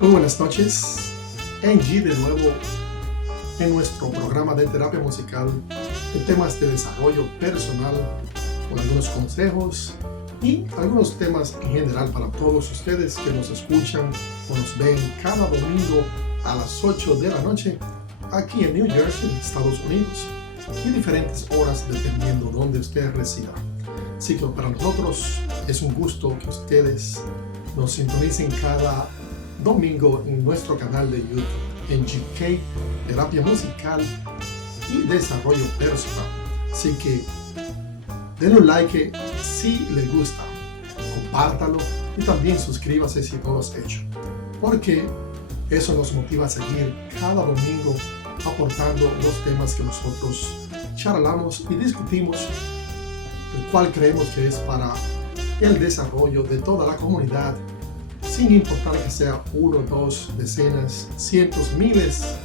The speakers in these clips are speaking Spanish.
Muy buenas noches, Angie de nuevo en nuestro programa de terapia musical de temas de desarrollo personal con algunos consejos y algunos temas en general para todos ustedes que nos escuchan o nos ven cada domingo a las 8 de la noche aquí en New Jersey, Estados Unidos, y diferentes horas dependiendo donde usted resida. Así que para nosotros es un gusto que ustedes nos sintonicen cada domingo en nuestro canal de YouTube, en GK, Terapia Musical y Desarrollo Personal. Así que denle un like si les gusta, compártalo y también suscríbase si no lo has hecho, porque eso nos motiva a seguir cada domingo aportando los temas que nosotros charlamos y discutimos, el cual creemos que es para el desarrollo de toda la comunidad, sin importar que sea uno, dos, decenas, cientos, miles,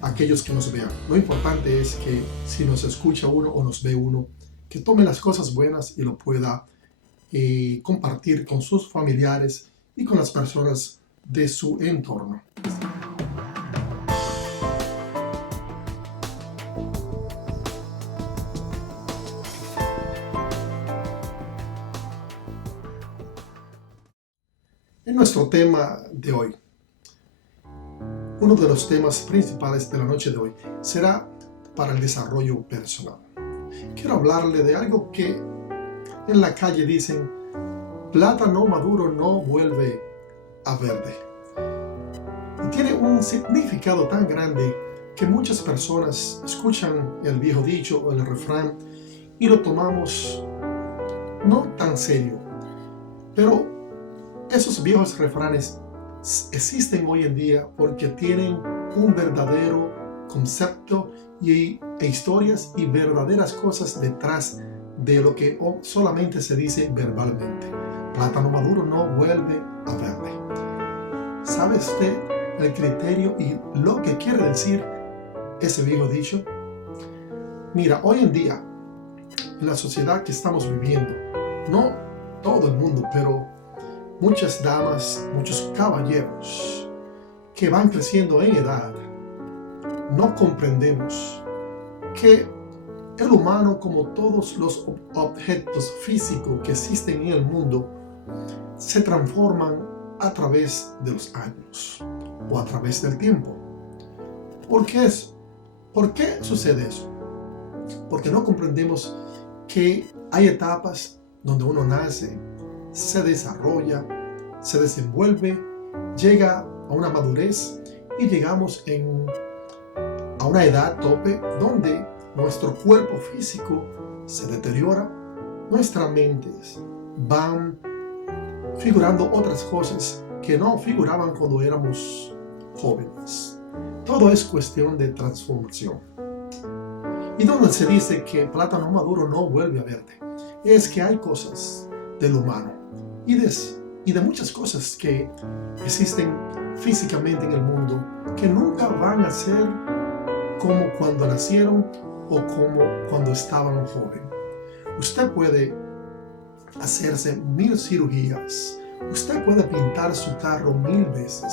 aquellos que nos vean. Lo importante es que si nos escucha uno o nos ve uno, que tome las cosas buenas y lo pueda compartir con sus familiares y con las personas de su entorno. En nuestro tema de hoy, uno de los temas principales de la noche de hoy será para el desarrollo personal. Quiero hablarle de algo que en la calle dicen: plátano maduro no vuelve a verde. Y tiene un significado tan grande que muchas personas escuchan el viejo dicho o el refrán y lo tomamos no tan serio. Pero esos viejos refranes existen hoy en día porque tienen un verdadero concepto e historias y verdaderas cosas detrás de lo que solamente se dice verbalmente. Plátano maduro no vuelve a verde. ¿Sabe usted el criterio y lo que quiere decir ese viejo dicho? Mira, hoy en día, en la sociedad que estamos viviendo, no todo el mundo, pero muchas damas, muchos caballeros que van creciendo en edad, no comprendemos que el humano, como todos los objetos físicos que existen en el mundo, se transforman a través de los años o a través del tiempo. ¿Por qué sucede eso? Porque no comprendemos que hay etapas donde uno nace, se desarrolla, se desenvuelve, llega a una madurez y llegamos a una edad tope donde nuestro cuerpo físico se deteriora, nuestras mentes van figurando otras cosas que no figuraban cuando éramos jóvenes. Todo es cuestión de transformación. Y donde se dice que plátano maduro no vuelve a verde, es que hay cosas del humano y de muchas cosas que existen físicamente en el mundo que nunca van a ser como cuando nacieron o como cuando estaban jóvenes. Usted puede hacerse 1000 cirugías, usted puede pintar su carro 1000 veces,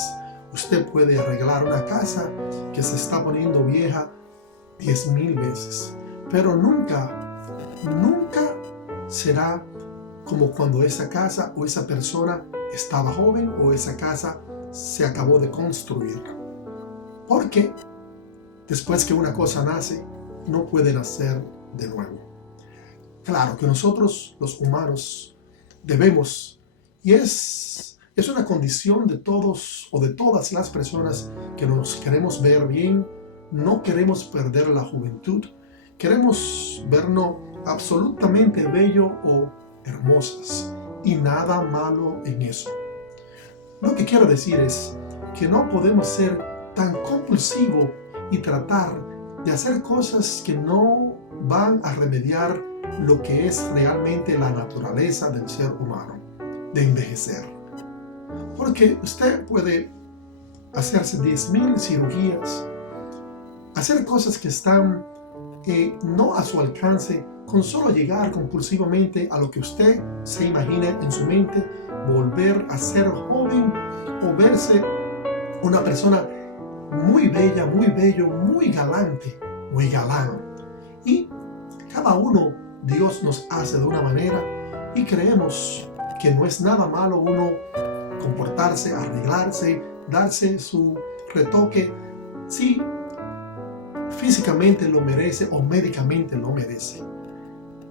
usted puede arreglar una casa que se está poniendo vieja 10,000 veces, pero nunca será como cuando esa casa o esa persona estaba joven o esa casa se acabó de construir. Porque después que una cosa nace, no puede nacer de nuevo. Claro que nosotros, los humanos, debemos, y es una condición de todos o de todas las personas que nos queremos ver bien, no queremos perder la juventud, queremos vernos absolutamente bello o hermosas, y nada malo en eso. Lo que quiero decir es que no podemos ser tan compulsivos y tratar de hacer cosas que no van a remediar lo que es realmente la naturaleza del ser humano, de envejecer. Porque usted puede hacerse 10,000 cirugías, hacer cosas que están no a su alcance, con solo llegar compulsivamente a lo que usted se imagine en su mente, volver a ser joven o verse una persona muy bella, muy bello, muy galante, muy galán. Y cada uno Dios nos hace de una manera y creemos que no es nada malo uno comportarse, arreglarse, darse su retoque si físicamente lo merece o médicamente lo merece.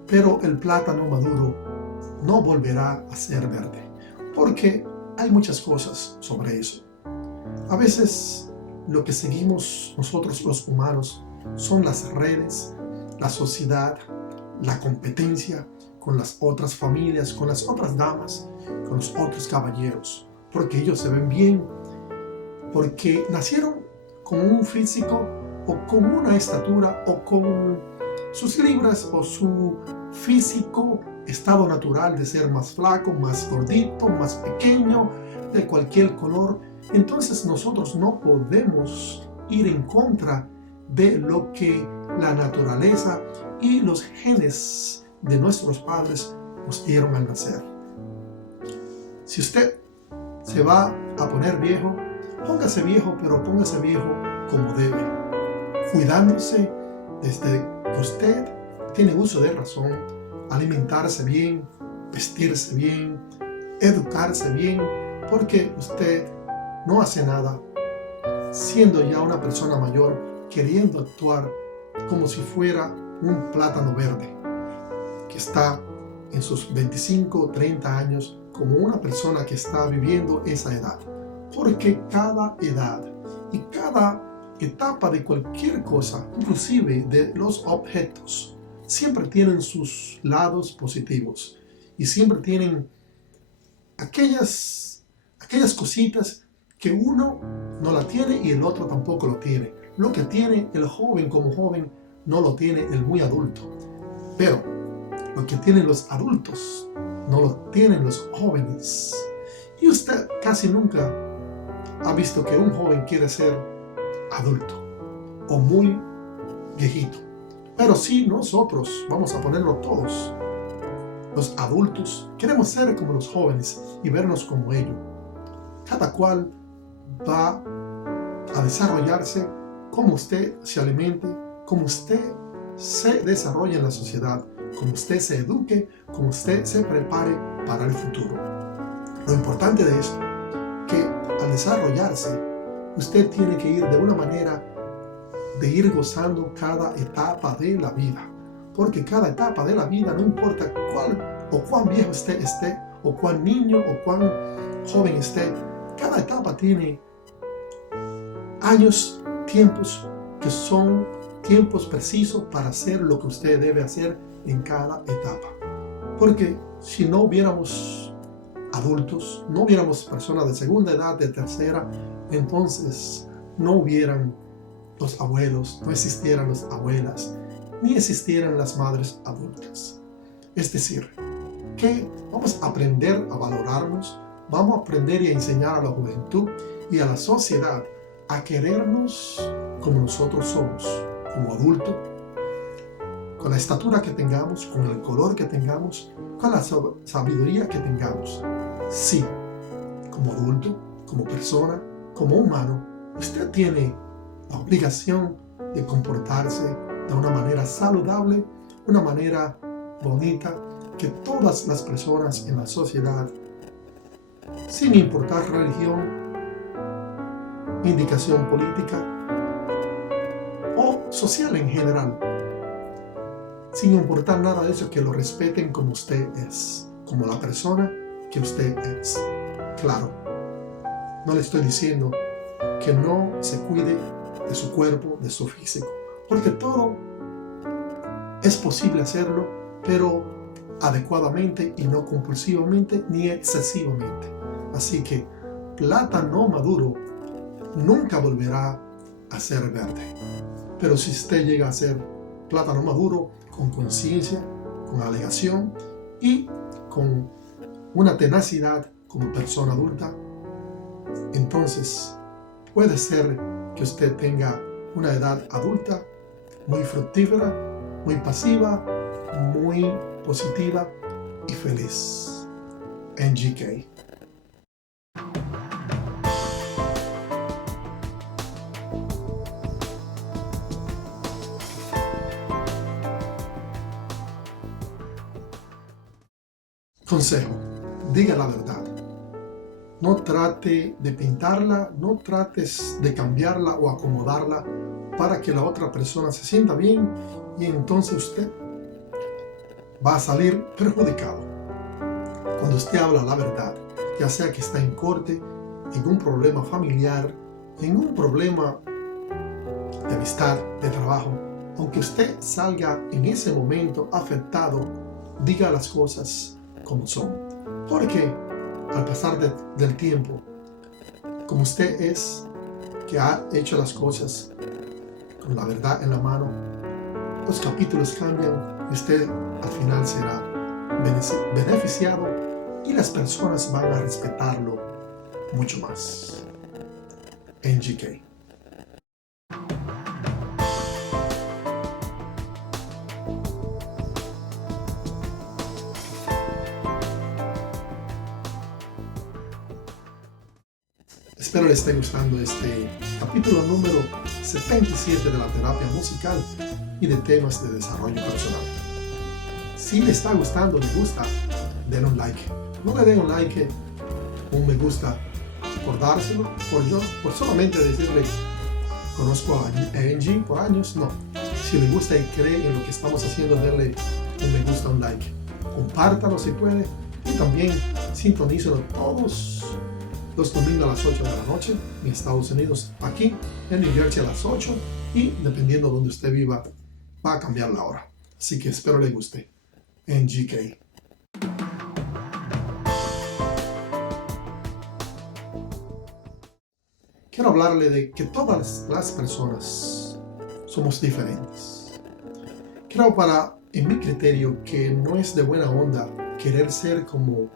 Pero el plátano maduro no volverá a ser verde, porque hay muchas cosas sobre eso. A veces lo que seguimos nosotros los humanos son las redes, la sociedad, la competencia con las otras familias, con las otras damas, con los otros caballeros, porque ellos se ven bien, porque nacieron con un físico o con una estatura o con sus libras o su físico estado natural de ser más flaco, más gordito, más pequeño, de cualquier color. Entonces nosotros no podemos ir en contra de lo que la naturaleza y los genes de nuestros padres nos dieron al nacer. Si usted se va a poner viejo, póngase viejo, pero póngase viejo como debe, cuidándose desde que usted tiene uso de razón, alimentarse bien, vestirse bien, educarse bien, porque usted no hace nada siendo ya una persona mayor, queriendo actuar como si fuera un plátano verde que está en sus 25 o 30 años como una persona que está viviendo esa edad, porque cada edad y cada etapa de cualquier cosa, inclusive de los objetos, siempre tienen sus lados positivos y siempre tienen aquellas cositas que uno no la tiene y el otro tampoco lo tiene. Lo que tiene el joven como joven no lo tiene el muy adulto, pero lo que tienen los adultos no lo tienen los jóvenes. Y usted casi nunca ha visto que un joven quiere ser adulto o muy viejito. Pero sí, nosotros, vamos a ponerlo todos, los adultos, queremos ser como los jóvenes y vernos como ellos. Cada cual va a desarrollarse como usted se alimente, como usted se desarrolle en la sociedad, como usted se eduque, como usted se prepare para el futuro. Lo importante de esto, que al desarrollarse, usted tiene que ir de una manera de ir gozando cada etapa de la vida. Porque cada etapa de la vida, no importa cuál o cuán viejo esté, o cuán niño o cuán joven esté, cada etapa tiene años, tiempos que son tiempos precisos para hacer lo que usted debe hacer en cada etapa. Porque si no hubiéramos adultos, no hubiéramos personas de segunda edad, de tercera, entonces no hubieran los abuelos, no existieran las abuelas, ni existieran las madres adultas. Es decir, que vamos a aprender a valorarnos, vamos a aprender y a enseñar a la juventud y a la sociedad a querernos como nosotros somos, como adultos, con la estatura que tengamos, con el color que tengamos, con la sabiduría que tengamos. Sí, como adulto, como persona, como humano, usted tiene la obligación de comportarse de una manera saludable, una manera bonita, que todas las personas en la sociedad, sin importar religión, indicación política o social en general, sin importar nada de eso, que lo respeten como usted es, como la persona que usted es. Claro, no le estoy diciendo que no se cuide de su cuerpo, de su físico, porque todo es posible hacerlo, pero adecuadamente y no compulsivamente ni excesivamente. Así que plátano maduro nunca volverá a ser verde. Pero si usted llega a ser plátano maduro con conciencia, con alegación y con una tenacidad como persona adulta, entonces puede ser que usted tenga una edad adulta muy fructífera, muy pasiva, muy positiva y feliz. NGK. Consejo: diga la verdad. No trate de pintarla, no trates de cambiarla o acomodarla para que la otra persona se sienta bien y entonces usted va a salir perjudicado. Cuando usted habla la verdad, ya sea que está en corte, en un problema familiar, en un problema de amistad, de trabajo, aunque usted salga en ese momento afectado, diga las cosas como son. Porque al pasar del tiempo, como usted es, que ha hecho las cosas con la verdad en la mano, los capítulos cambian y usted al final será beneficiado y las personas van a respetarlo mucho más. NGK. Espero les esté gustando este capítulo número 77 de la terapia musical y de temas de desarrollo personal. Si le está gustando, le gusta, denle un like. No le den un like, un me gusta por dárselo, por solamente decirle conozco a Angie por años. No. Si le gusta y cree en lo que estamos haciendo, denle un me gusta, un like. Compártalo si puede y también sintonícelo todos los domingos a las 8 de la noche en Estados Unidos, aquí en New Jersey a las 8 y dependiendo de donde usted viva va a cambiar la hora. Así que espero le guste. NGK. Quiero hablarle de que todas las personas somos diferentes. Creo en mi criterio, que no es de buena onda querer ser como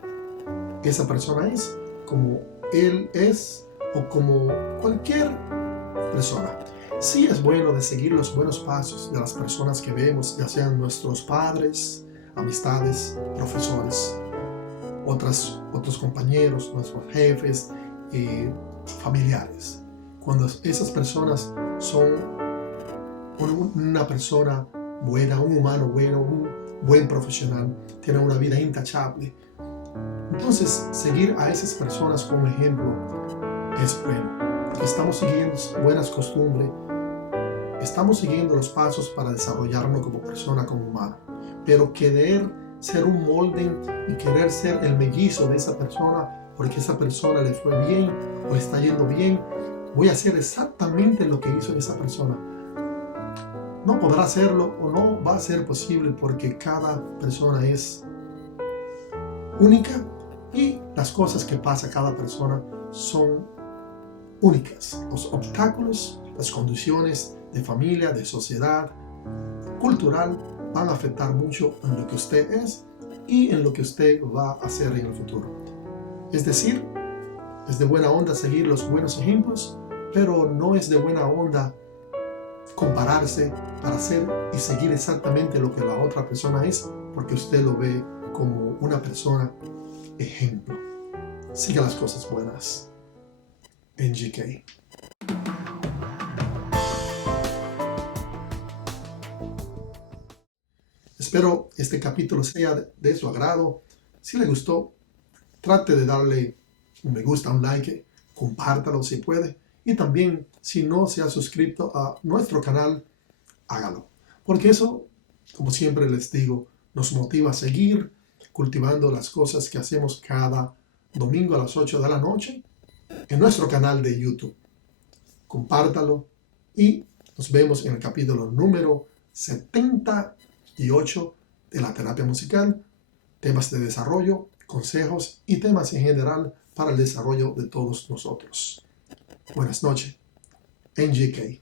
esa persona es, como él es o como cualquier persona. Sí es bueno de seguir los buenos pasos de las personas que vemos, ya sean nuestros padres, amistades, profesores, otros compañeros, nuestros jefes, familiares. Cuando esas personas son una persona buena, un humano bueno, un buen profesional, tienen una vida intachable, entonces seguir a esas personas como ejemplo es bueno, porque estamos siguiendo buenas costumbres, estamos siguiendo los pasos para desarrollarnos como persona, como humano. Pero querer ser un molde y querer ser el mellizo de esa persona porque esa persona le fue bien o le está yendo bien, voy a hacer exactamente lo que hizo esa persona. No podrá hacerlo o no va a ser posible porque cada persona es única y las cosas que pasa a cada persona son únicas. Los obstáculos, las condiciones de familia, de sociedad, cultural, van a afectar mucho en lo que usted es y en lo que usted va a hacer en el futuro. Es decir, es de buena onda seguir los buenos ejemplos, pero no es de buena onda compararse para hacer y seguir exactamente lo que la otra persona es, porque usted lo ve como una persona ejemplo. Siga las cosas buenas. NGK. Espero este capítulo sea de su agrado. Si le gustó, trate de darle un me gusta, un like, compártalo si puede. Y también, si no se ha suscrito a nuestro canal, hágalo. Porque eso, como siempre les digo, nos motiva a seguir cultivando las cosas que hacemos cada domingo a las 8 de la noche en nuestro canal de YouTube. Compártalo y nos vemos en el capítulo número 78 de la terapia musical, temas de desarrollo, consejos y temas en general para el desarrollo de todos nosotros. Buenas noches. NGK.